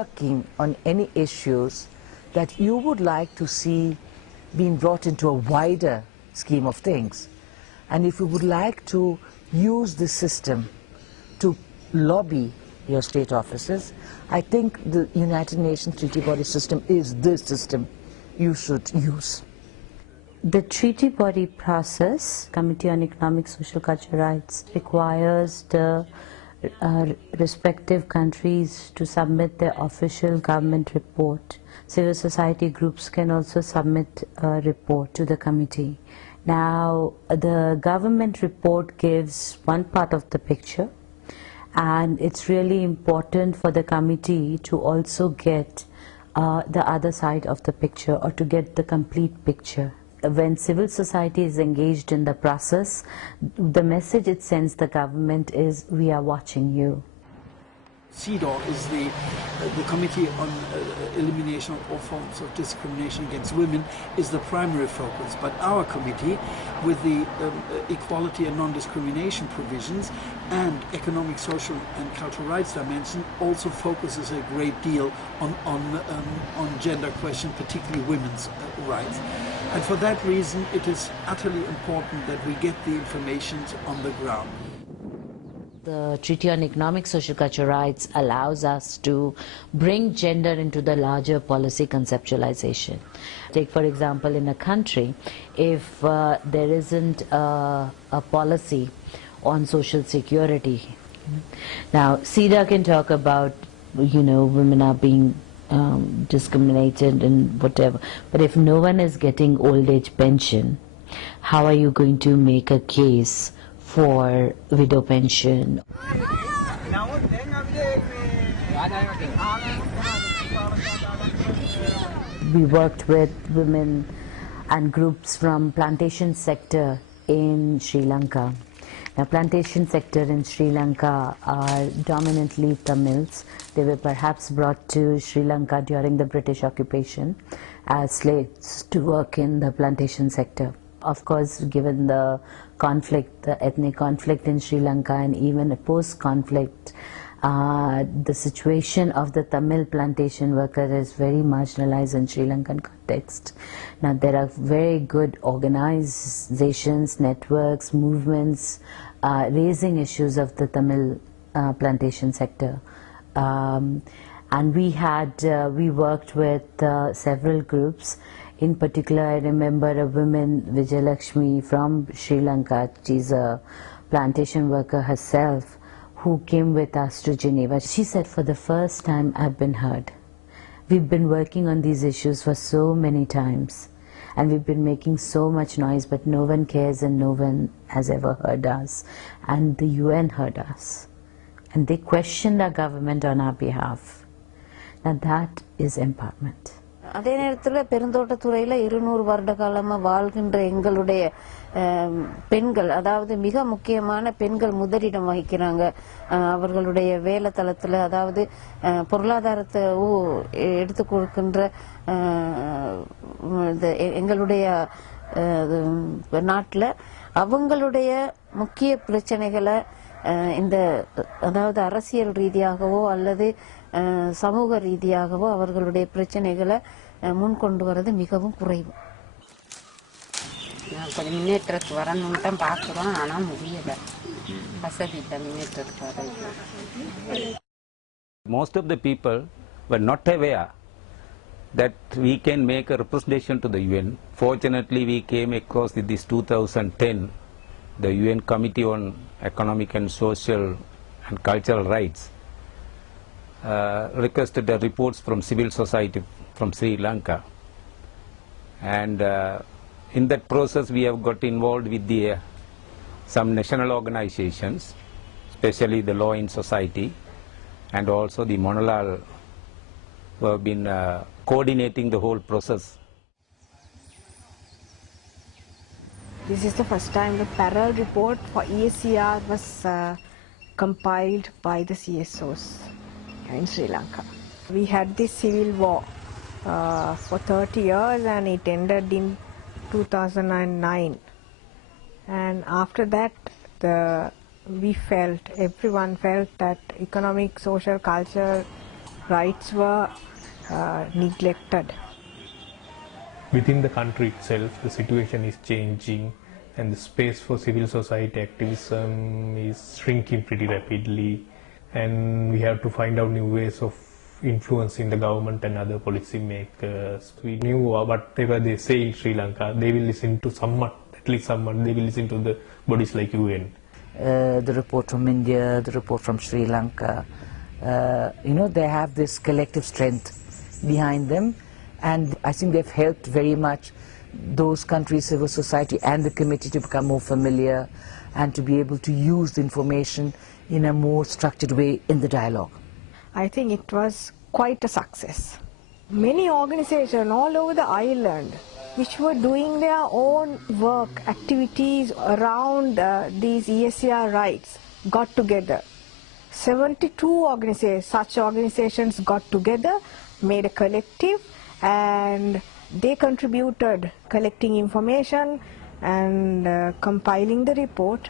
working on any issues that you would like to see being brought into a wider scheme of things. And if you would like to use this system to lobby your state offices, I think the United Nations Treaty Body system is the system you should use. The treaty body process, Committee on Economic, Social, Cultural Rights, requires the respective countries to submit their official government report. Civil society groups can also submit a report to the committee. Now, the government report gives one part of the picture, and it's really important for the committee to also get the other side of the picture, or to get the complete picture. When civil society is engaged in the process, the message it sends the government is, we are watching you. CEDAW is the Committee on Elimination of All Forms of Discrimination Against Women is the primary focus, but our committee, with the equality and non-discrimination provisions and economic, social and cultural rights dimension, also focuses a great deal on gender questions, particularly women's rights. And for that reason, it is utterly important that we get the information on the ground. The Treaty on Economic, Social, Cultural Rights allows us to bring gender into the larger policy conceptualization. Take, for example, in a country, if there isn't a policy on social security. Now, CEDAW can talk about, women are being discriminated and whatever, but if no one is getting old age pension, how are you going to make a case for widow pension? We worked with women and groups from plantation sector in Sri Lanka. Now, plantation sector in Sri Lanka are dominantly Tamils. They were perhaps brought to Sri Lanka during the British occupation as slaves to work in the plantation sector. Of course, given the conflict, the ethnic conflict in Sri Lanka, and even a post-conflict, the situation of the Tamil plantation worker is very marginalized in Sri Lankan context. Now, there are very good organizations, networks, movements raising issues of the Tamil plantation sector. And we worked with several groups. In particular, I remember a woman, Vijayalakshmi from Sri Lanka. She's a plantation worker herself, who came with us to Geneva. She said, for the first time, I've been heard. We've been working on these issues for so many times, and we've been making so much noise, but no one cares and no one has ever heard us. And the UN heard us, and they questioned our government on our behalf. Now that is empowerment. அதே நேரத்தில் பெருந்தோட்டத்துறையில் 200 வருட காலமாக வாழ்கின்ற எங்களுடைய பெண்கள், அதாவது மிக முக்கியமான பெண்கள் முதலிடம் வகிக்கிறாங்க. அவர்களுடைய வேலை தளத்தில், அதாவது பொருளாதாரத்தை எடுத்து கொடுக்கின்ற எங்களுடைய நாட்டில் அவங்களுடைய முக்கிய பிரச்சனைகளை இந்த, அதாவது அரசியல் ரீதியாகவோ அல்லது சமூக ரீதியாகவோ அவர்களுடைய பிரச்சனைகளை முன்கொண்டு வரது மிகவும் குறைவு. கொஞ்சம் முன்னேற்றத்துக்கு வரணும்னு தான் பார்க்குறோம், ஆனால் முடியலை, வசதி இல்லை முன்னேற்றத்துக்கு வர. Most of the people were not aware that we can make a representation to the UN. Fortunately, we came across with this 2010, the UN Committee on Economic and Social and Cultural Rights requested the reports from civil society from Sri Lanka, and in that process we have got involved with the some national organizations, especially the Law in Society and also the Monolal, who have been coordinating the whole process. This is the first time the parallel report for ESCR was compiled by the CSOs in Sri Lanka. We had this civil war for 30 years and it ended in 2009. And after that, everyone felt that economic, social, cultural rights were neglected. Within the country itself, the situation is changing and the space for civil society activism is shrinking pretty rapidly, and we have to find out new ways of influencing the government and other policy makers. We knew whatever they say in Sri Lanka, they will listen to somewhat, at least somewhat, they will listen to the bodies like UN. The report from India, the report from Sri Lanka, you know, they have this collective strength behind them, and I think they've helped very much those countries' civil society and the committee to become more familiar and to be able to use the information in a more structured way in the dialogue. I think it was quite a success. Many organizations all over the island which were doing their own work, activities around these ESCR rights got together. 72 organizations, such organizations got together, made a collective, and they contributed collecting information and compiling the report.